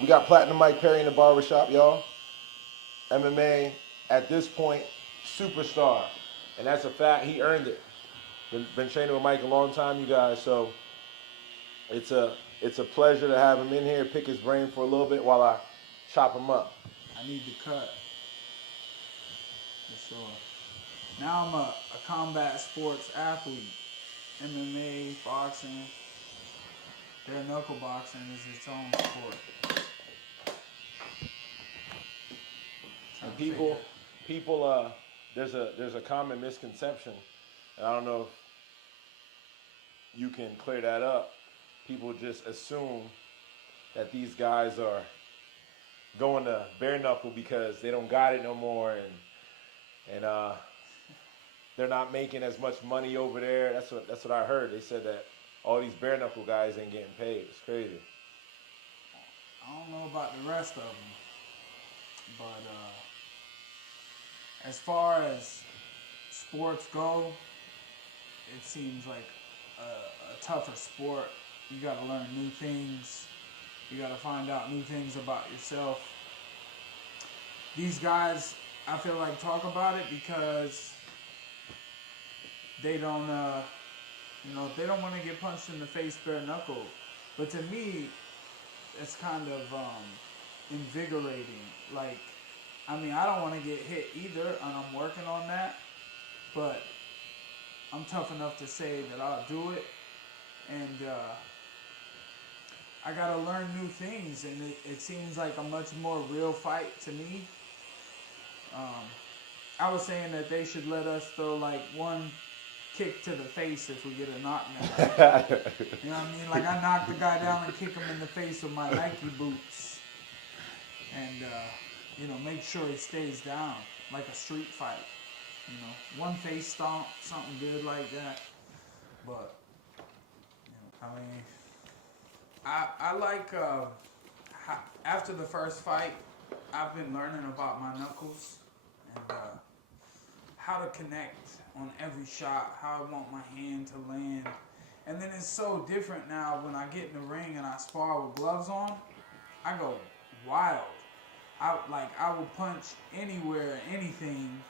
We got Platinum Mike Perry in the barbershop, y'all. MMA at this point, superstar, and that's a fact. He earned it. Been training with Mike a long time, you guys. So it's a pleasure to have him in here, pick his brain for a little bit while I chop him up. I need to cut for sure. Now I'm a combat sports athlete. MMA, boxing, bare knuckle boxing is its own sport. And people, there's a common misconception, and I don't know if you can clear that up. People just assume that these guys are going to bare knuckle because they don't got it no more, and they're not making as much money over there. That's what I heard. They said that all these bare knuckle guys ain't getting paid. It's crazy. I don't know about the rest of them, but as far as sports go, it seems like a tougher sport. You got to learn new things. You got to find out new things about yourself. These guys, I feel like, talk about it because they don't, they don't want to get punched in the face bare knuckle. But to me, it's kind of invigorating. Like, I mean, I don't want to get hit either, and I'm working on that. But I'm tough enough to say that I'll do it. And I got to learn new things, and it seems like a much more real fight to me. I was saying that they should let us throw like one kick to the face if we get a knockdown. You know what I mean? Like I knock the guy down and kick him in the face with my Nike boots. And, make sure he stays down like a street fight. One face stomp, something good like that. But, I mean, I like, after the first fight, I've been learning about my knuckles and how to connect on every shot, how I want my hand to land. And then it's so different now when I get in the ring and I spar with gloves on, I go wild. I will punch anywhere, anything.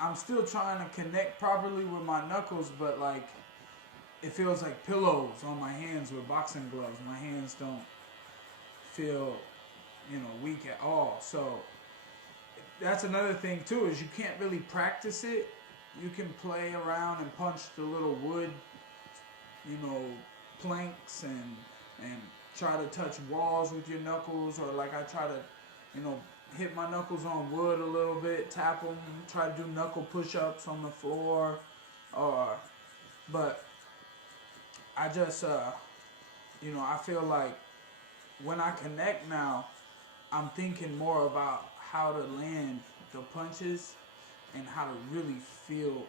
I'm still trying to connect properly with my knuckles, but like it feels like pillows on my hands with boxing gloves. My hands don't feel, weak at all. So that's another thing too, is you can't really practice it. You can play around and punch the little wood, planks and try to touch walls with your knuckles, or like I try to, hit my knuckles on wood a little bit, tap them, try to do knuckle push-ups on the floor, but I just, I feel like when I connect now, I'm thinking more about how to land the punches and how to really feel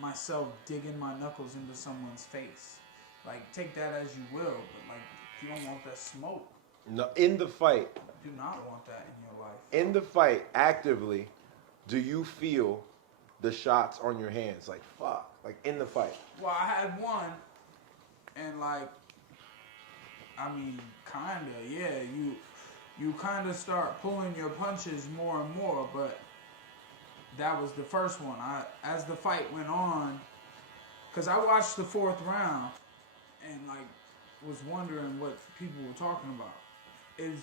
myself digging my knuckles into someone's face. Like, take that as you will, but like, you don't want that smoke. No, in the fight. Do not want that in your life. In the fight, actively, do you feel the shots on your hands? Like, fuck. Like, in the fight. Well, I had one, and like, I mean, kinda, yeah. You kind of start pulling your punches more and more, but that was the first one. As the fight went on, because I watched the fourth round, and like was wondering what people were talking about. Is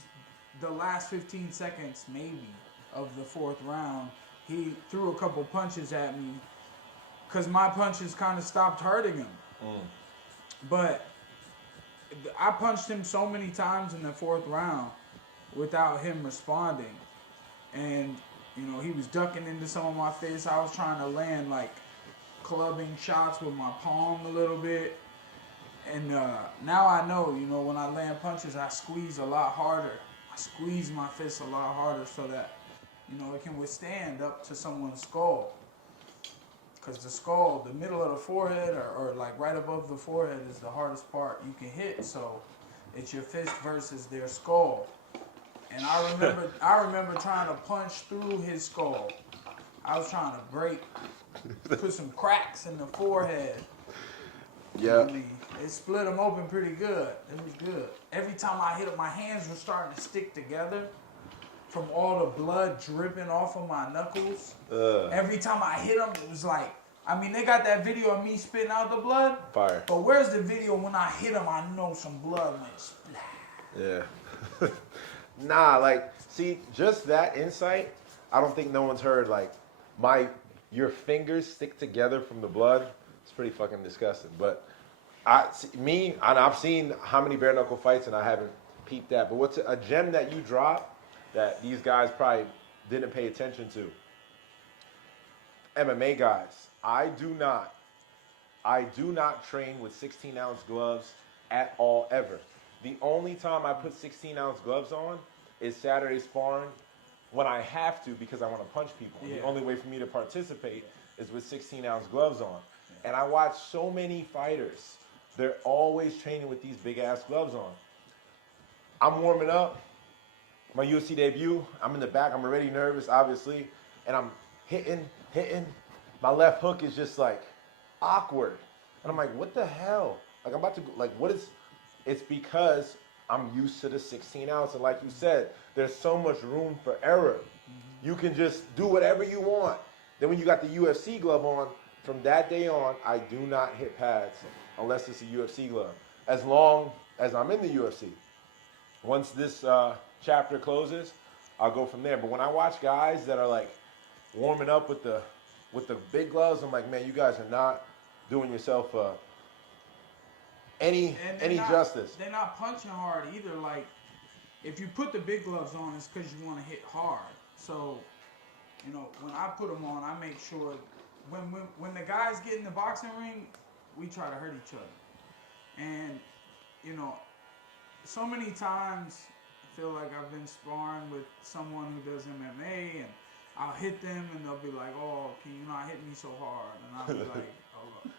the last 15 seconds maybe of the fourth round, he threw a couple punches at me, because my punches kind of stopped hurting him. But I punched him so many times in the fourth round without him responding. And, he was ducking into some of my fists. I was trying to land, like, clubbing shots with my palm a little bit. And now I know, when I land punches, I squeeze a lot harder. I squeeze my fists a lot harder so that, it can withstand up to someone's skull. Because the skull, the middle of the forehead, or like right above the forehead, is the hardest part you can hit. So it's your fist versus their skull. And I remember trying to punch through his skull. I was trying to put some cracks in the forehead. Yeah. I mean, it split them open pretty good. It was good. Every time I hit them, my hands were starting to stick together from all the blood dripping off of my knuckles. Every time I hit them, it was like, I mean, they got that video of me spitting out the blood. Fire. But where's the video when I hit them, I know some blood went splat. Yeah. Nah, like, see, just that insight, I don't think no one's heard, like, your fingers stick together from the blood. It's pretty fucking disgusting. But I've seen how many bare knuckle fights and I haven't peeped that. But what's a gem that you drop that these guys probably didn't pay attention to? MMA guys, I do not train with 16-ounce gloves at all, ever. The only time I put 16-ounce gloves on is Saturday sparring when I have to because I want to punch people. Yeah. The only way for me to participate is with 16-ounce gloves on. And I watch so many fighters. They're always training with these big-ass gloves on. I'm warming up. My UFC debut. I'm in the back. I'm already nervous, obviously. And I'm hitting. My left hook is just, like, awkward. And I'm like, what the hell? Like, I'm about to, like, what is... It's because I'm used to the 16 ounce. And like you said, there's so much room for error. You can just do whatever you want. Then when you got the UFC glove on, from that day on, I do not hit pads unless it's a UFC glove. As long as I'm in the UFC. Once this chapter closes, I'll go from there. But when I watch guys that are like warming up with the big gloves, I'm like, man, you guys are not doing yourself any justice. They're not punching hard either. Like, if you put the big gloves on, it's because you want to hit hard. So, you know, when I put them on, I make sure when the guys get in the boxing ring, we try to hurt each other. And, you know, so many times I feel like I've been sparring with someone who does MMA, and I'll hit them, and they'll be like, "Oh, can you not hit me so hard?" And I'll be like, "Oh."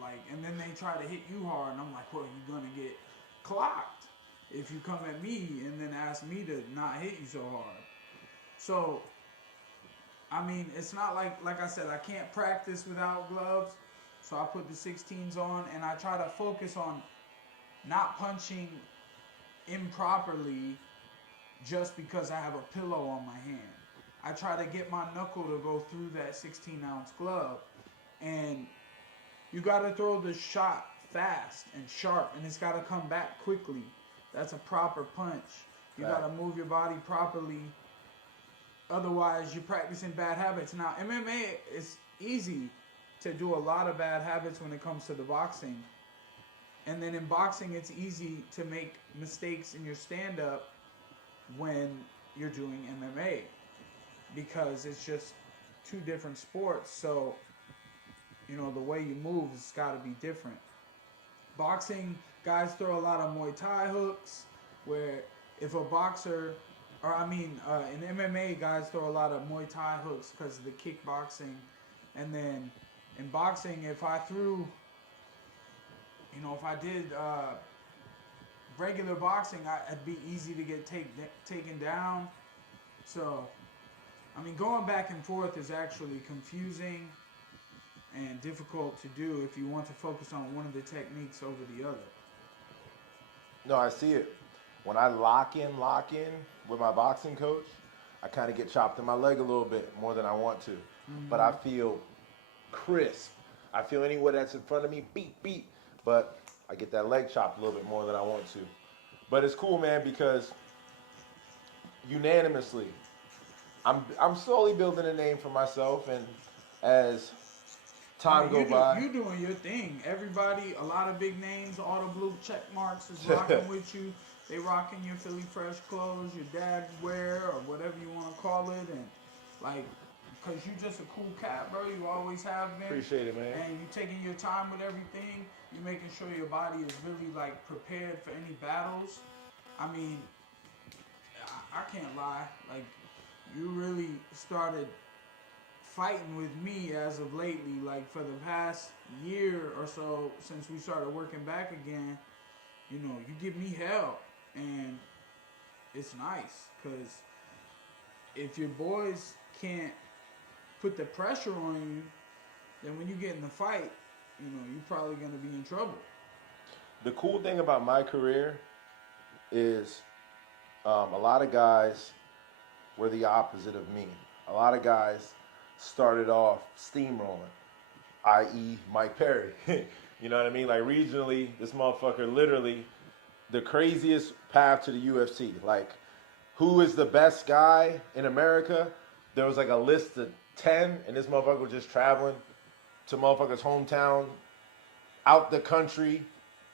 Like, and then they try to hit you hard, and I'm like, well, you're gonna get clocked if you come at me and then ask me to not hit you so hard. So, I mean, it's not like I said, I can't practice without gloves, so I put the 16s on, and I try to focus on not punching improperly just because I have a pillow on my hand. I try to get my knuckle to go through that 16-ounce glove, and you got to throw the shot fast and sharp, and it's got to come back quickly. That's a proper punch. You got to move your body properly. Otherwise, you're practicing bad habits. Now, MMA is easy to do a lot of bad habits when it comes to the boxing. And then in boxing, it's easy to make mistakes in your stand-up when you're doing MMA because it's just two different sports. So, you know, the way you move has got to be different. Boxing, guys throw a lot of Muay Thai hooks, where if a boxer, in MMA, guys throw a lot of Muay Thai hooks because of the kickboxing. And then in boxing, if I did regular boxing, it'd be easy to get taken down. So, I mean, going back and forth is actually confusing and difficult to do if you want to focus on one of the techniques over the other. No, I see it. When I lock in with my boxing coach, I kind of get chopped in my leg a little bit more than I want to. Mm-hmm. But I feel crisp. I feel anywhere that's in front of me, beat. But I get that leg chopped a little bit more than I want to. But it's cool, man, because unanimously, I'm slowly building a name for myself, and as time go by, you doing your thing. Everybody, a lot of big names, all the blue check marks is rocking with you. They rocking your Philly Fresh clothes, your dad wear, or whatever you want to call it, and like, because you just a cool cat, bro. You always have been. Appreciate it, man. And you taking your time with everything. You making sure your body is really like prepared for any battles. I mean, I can't lie. Like, you really started fighting with me as of lately. Like, for the past year or so, since we started working back again, you know, you give me hell. And it's nice, because if your boys can't put the pressure on you, then when you get in the fight, you're probably gonna be in trouble. The cool thing about my career is a lot of guys were the opposite of me. A lot of guys started off steamrolling, i.e. Mike Perry. You know what I mean? Like regionally, this motherfucker literally the craziest path to the UFC. Like, who is the best guy in America? There was like a list of 10, and this motherfucker was just traveling to motherfucker's hometown, out the country,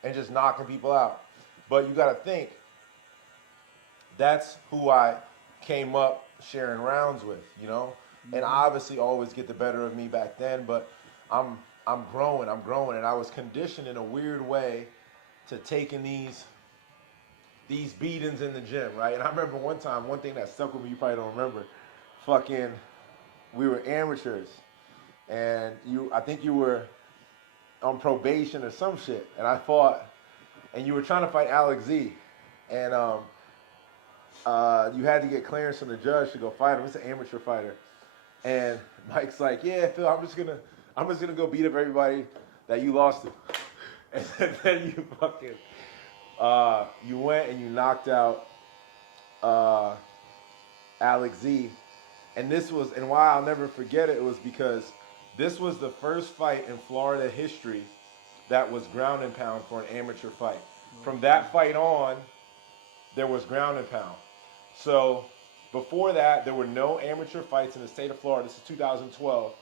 and just knocking people out. But you gotta think, that's who I came up sharing rounds with, you know? And obviously always get the better of me back then, but I'm growing, and I was conditioned in a weird way to taking these beatings in the gym, right? And I remember one time, one thing that stuck with me, you probably don't remember, we were amateurs, and I think you were on probation or some shit, and I fought, and you were trying to fight Alex Z, and you had to get clearance from the judge to go fight him. It's an amateur fighter, and Mike's like, "Yeah, Phil, I'm just gonna go beat up everybody that you lost to," and then you fucking you went and you knocked out Alex Z, and why I'll never forget it was because this was the first fight in Florida history that was ground and pound for an amateur fight. From that fight on, there was ground and pound. So before that, there were no amateur fights in the state of Florida. This is 2012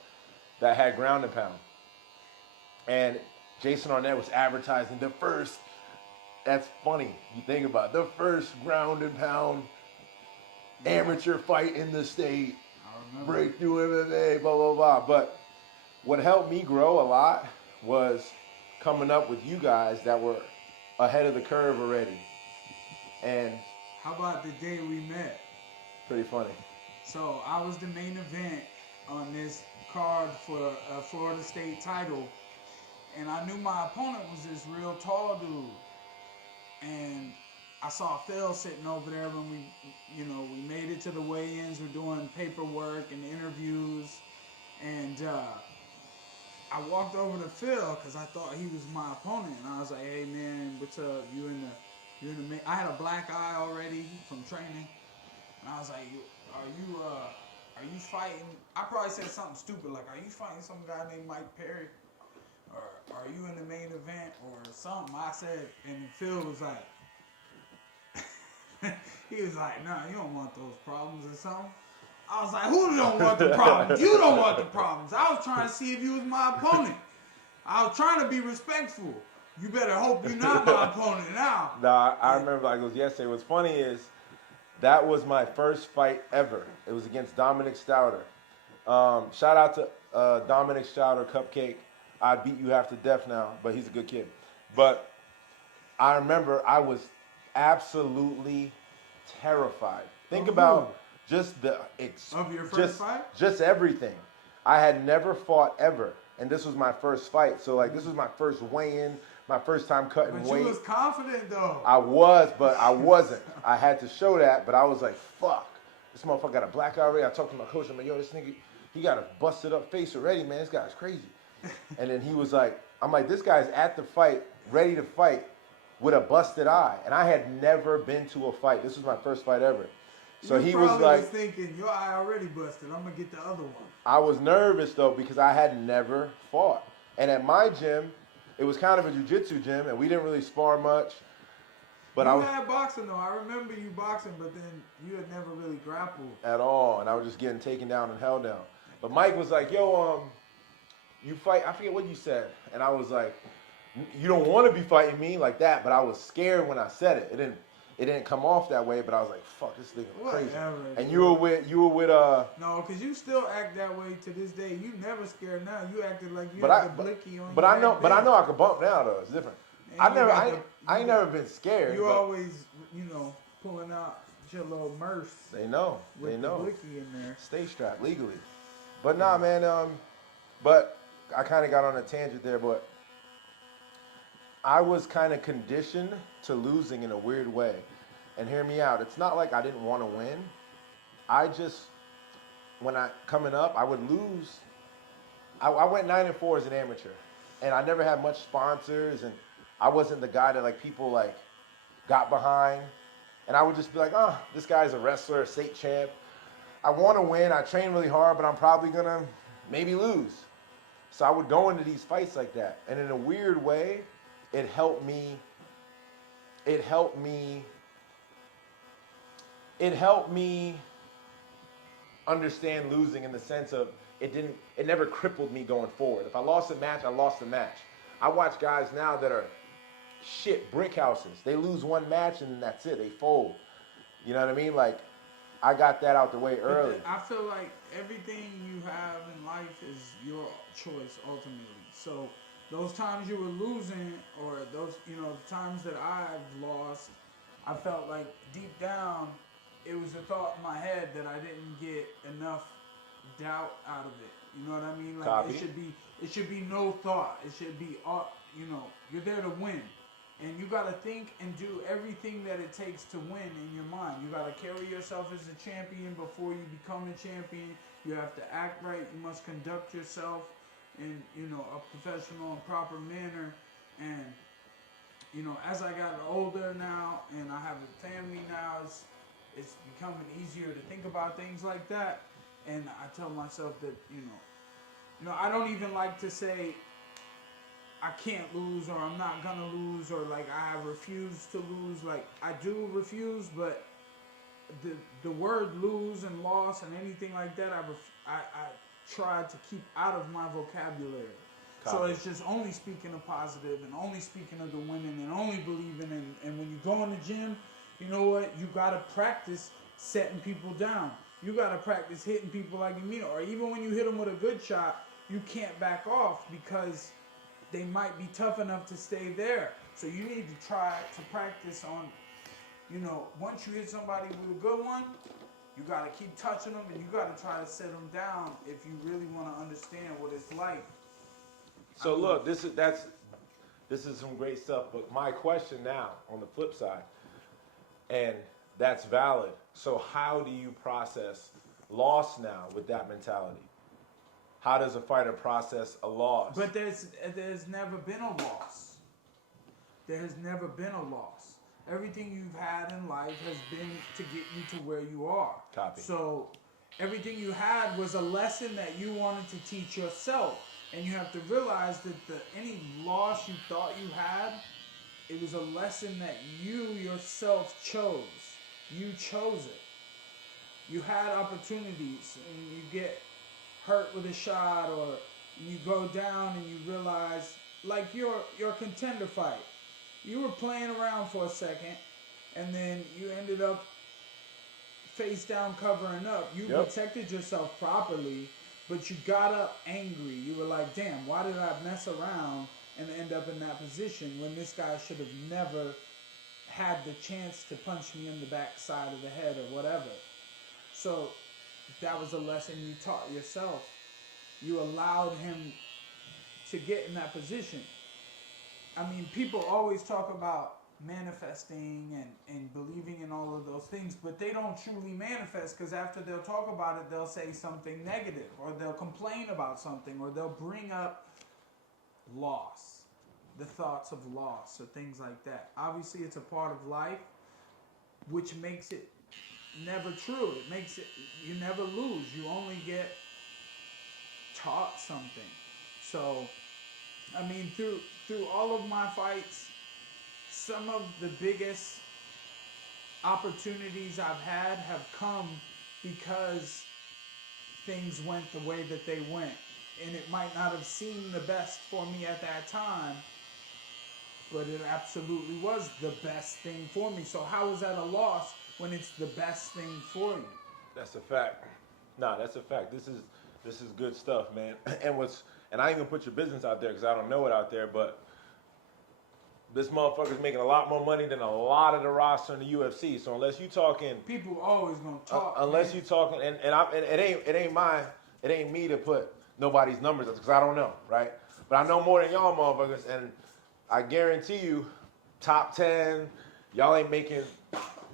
that had ground and pound. And Jason Arnett was advertising the first. That's funny. You think about it, the first ground and pound amateur fight in the state. Breakthrough MMA, blah, blah, blah. But what helped me grow a lot was coming up with you guys that were ahead of the curve already. And how about the day we met? Pretty funny. So I was the main event on this card for a Florida State title, and I knew my opponent was this real tall dude. And I saw Phil sitting over there when we made it to the weigh-ins. We're doing paperwork and interviews, and I walked over to Phil because I thought he was my opponent, and I was like, "Hey man, what's up? You in the?" I had a black eye already from training, and I was like, "Are you fighting?" I probably said something stupid like, "Are you fighting some guy named Mike Perry?" Or "Are you in the main event?" or something. I said, and Phil was like, he was like, "Nah, you don't want those problems or something." I was like, "Who don't want the problems? You don't want the problems." I was trying to see if you was my opponent. I was trying to be respectful. You better hope you're not my opponent now. Nah, I remember like it was yesterday. What's funny is that was my first fight ever. It was against Dominic Stouter. Shout out to Dominic Stouter, Cupcake. I beat you half to death now, but he's a good kid. But I remember I was absolutely terrified. Think about just of your first fight? Just everything. I had never fought ever, and this was my first fight. So like this was my first weigh-in, my first time cutting weight. But you was confident though. I was, but I wasn't. I had to show that, but I was like, fuck. This motherfucker got a black eye already. I talked to my coach. I'm like, yo, this nigga, he got a busted up face already, man. This guy's crazy. And then he was like, I'm like, this guy's at the fight, ready to fight with a busted eye. And I had never been to a fight. This was my first fight ever. So he was like, thinking, your eye already busted. I'm going to get the other one. I was nervous though because I had never fought. And at my gym, it was kind of a jiu-jitsu gym and we didn't really spar much. But you had boxing though. I remember you boxing, but then you had never really grappled. At all. And I was just getting taken down and held down. But Mike was like, yo, you fight, I forget what you said. And I was like, you don't want to be fighting me like that, but I was scared when I said it. It didn't come off that way, but I was like, fuck, this nigga crazy. And you were with No, because you still act that way to this day. You never scared now. You acted like you had the blicky on but I know I can bump now though. It's different. I ain't never been scared. You always, pulling out your little merce. They know. With the blicky in there. Stay strapped legally. But nah, man, but I kind of got on a tangent there, but I was kind of conditioned to losing in a weird way. And hear me out. It's not like I didn't want to win. Coming up, I would lose. I went 9-4 as an amateur. and I never had much sponsors, and I wasn't the guy that like people like got behind. And I would just be like, oh, this guy's a wrestler, a state champ. I want to win. I train really hard, but I'm probably gonna maybe lose. So I would go into these fights like that, and in a weird way, it helped me. It helped me understand losing in the sense of it never crippled me going forward. If I lost a match, I lost the match. I watch guys now that are shit brick houses. They lose one match and then that's it. They fold. You know what I mean? Like, I got that out the way early. I feel like everything you have in life is your choice ultimately. So those times you were losing, or those, the times that I've lost, I felt like deep down it was a thought in my head that I didn't get enough doubt out of it. You know what I mean? Like, Copy. it should be no thought. It should be, you're there to win. And you got to think and do everything that it takes to win in your mind. You got to carry yourself as a champion before you become a champion. You have to act right. You must conduct yourself in, a professional and proper manner. And, as I got older now and I have a family now, it's becoming easier to think about things like that. And I tell myself that, I don't even like to say I can't lose, or I'm not gonna lose, or like I have refused to lose. Like, I do refuse, but the word lose and loss and anything like that, I try to keep out of my vocabulary. Copy. So it's just only speaking of positive and only speaking of the winning and only believing in. And when you go in the gym, you know what? You gotta practice setting people down. You gotta practice hitting people like you mean it. Or even when you hit them with a good shot, you can't back off because they might be tough enough to stay there. So you need to try to practice on, once you hit somebody with a good one, you got to keep touching them, and you got to try to set them down if you really want to understand what it's like. So look, this is some great stuff, but my question now on the flip side, and that's valid. So how do you process loss now with that mentality? How does a fighter process a loss? But there's never been a loss. There has never been a loss. Everything you've had in life has been to get you to where you are. Copy. So everything you had was a lesson that you wanted to teach yourself. And you have to realize that any loss you thought you had, it was a lesson that you yourself chose. You chose it. You had opportunities, and you get hurt with a shot, or you go down and you realize, like your contender fight, you were playing around for a second, and then you ended up face down covering up. You protected yourself properly, but you got up angry. You were like, damn, why did I mess around and end up in that position when this guy should have never had the chance to punch me in the back side of the head or whatever. So that was a lesson you taught yourself. You allowed him to get in that position. I mean, people always talk about manifesting and believing in all of those things, but they don't truly manifest, because after they'll talk about it, they'll say something negative, or they'll complain about something, or they'll bring up loss, the thoughts of loss, or things like that. Obviously, it's a part of life, which makes it never true. It makes it, you never lose. You only get taught something. So, I mean, through all of my fights, some of the biggest opportunities I've had have come because things went the way that they went. And it might not have seemed the best for me at that time, but it absolutely was the best thing for me. So how is that a loss when it's the best thing for you? That's a fact. Nah, that's a fact. This is good stuff, man. And I ain't gonna put your business out there because I don't know it out there, but this motherfucker's making a lot more money than a lot of the roster in the UFC. So unless you talking, people always gonna talk. Unless you talking, and it ain't me to put nobody's numbers up because I don't know, right? But I know more than y'all motherfuckers, and I guarantee you, top 10, y'all ain't making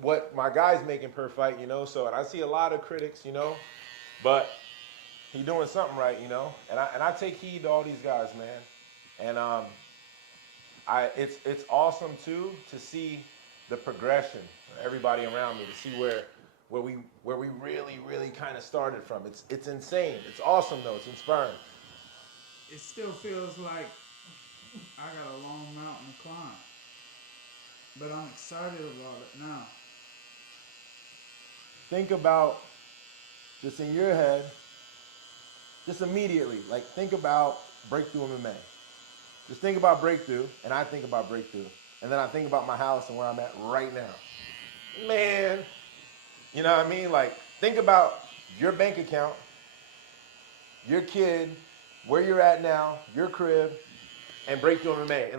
what my guy's making per fight, you know. So, and I see a lot of critics, you know, but he doing something right, you know. And I take heed to all these guys, man. And it's awesome too to see the progression of everybody around me, to see where we really kind of started from. It's insane. It's awesome though. It's inspiring. It still feels like I got a long mountain to climb, but I'm excited about it now. Think about just in your head, just immediately, like think about Breakthrough MMA. Just think about Breakthrough, and I think about Breakthrough. And then I think about my house and where I'm at right now. Man, you know what I mean? Like, think about your bank account, your kid, where you're at now, your crib, and Breakthrough MMA.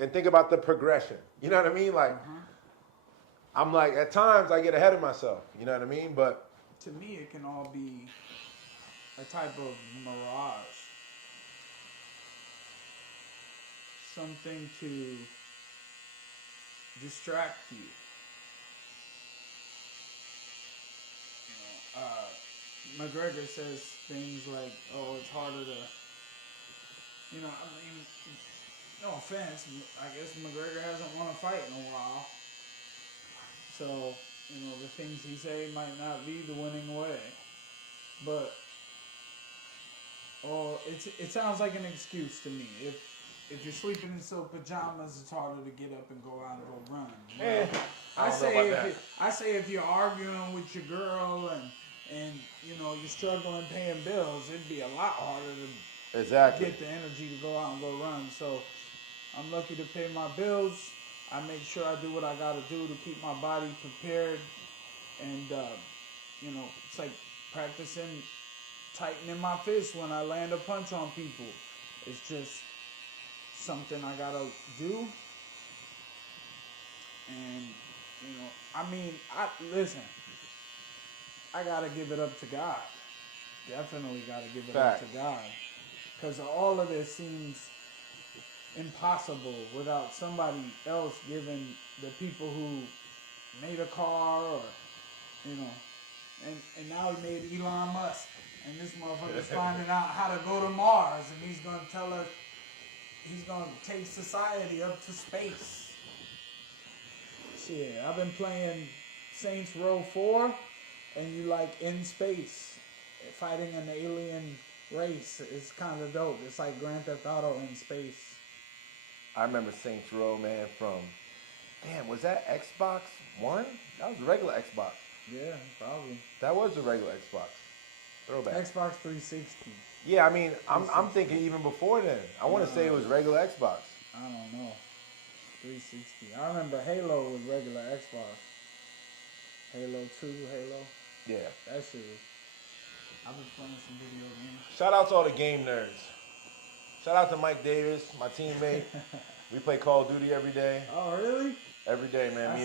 And think about the progression. You know what I mean? Like, I'm like, at times I get ahead of myself. You know what I mean? But to me, it can all be a type of mirage. Something to distract you. McGregor says things like, "Oh, it's harder to," I mean, no offense, I guess McGregor hasn't won a fight in a while, so the things he say might not be the winning way, but it sounds like an excuse to me. If you're sleeping in silk pajamas, it's harder to get up and go out and go run. I say if you're arguing with your girl and you're struggling paying bills, it'd be a lot harder to get the energy to go out and go run. So I'm lucky to pay my bills. I make sure I do what I got to do to keep my body prepared, and it's like practicing tightening my fist when I land a punch on people. It's just something I gotta do, and listen, I gotta give it up to God. Definitely gotta give it up to God, because all of this seems impossible without somebody else giving the people who made a car, or and now he made Elon Musk, and this motherfucker's finding out how to go to Mars, and he's gonna tell us. He's going to take society up to space. Shit, I've been playing Saints Row 4, and you like in space, fighting an alien race. It's kind of dope. It's like Grand Theft Auto in space. I remember Saints Row, man, was that Xbox One? That was a regular Xbox. Yeah, probably. That was a regular Xbox. Throwback. Xbox 360. Yeah, I mean, I'm thinking even before then. I want to say it was regular Xbox. I don't know. 360. I remember Halo was regular Xbox. Halo 2, Halo. Yeah. That shit was... I've been playing some video games. Shout out to all the game nerds. Shout out to Mike Davis, my teammate. We play Call of Duty every day. Oh, really? Every day, man.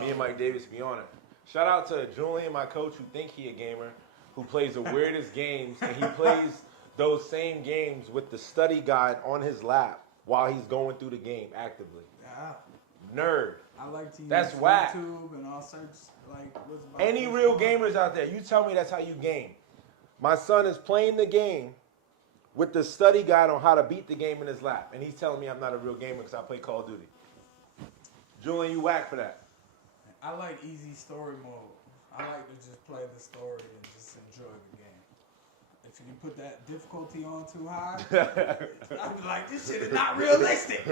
Me and Mike Davis be on it. Shout out to Julian, my coach, who think he a gamer, who plays the weirdest games, and he plays those same games with the study guide on his lap while he's going through the game actively. Yeah. Nerd. I like to use That's whack. YouTube and all sorts, Any real gamers out there, you tell me that's how you game. My son is playing the game with the study guide on how to beat the game in his lap, and he's telling me I'm not a real gamer because I play Call of Duty. Julian, you whack for that. I like easy story mode. I like to just play the story and just enjoy the game. If you can put that difficulty on too high, I'd be like, this shit is not realistic.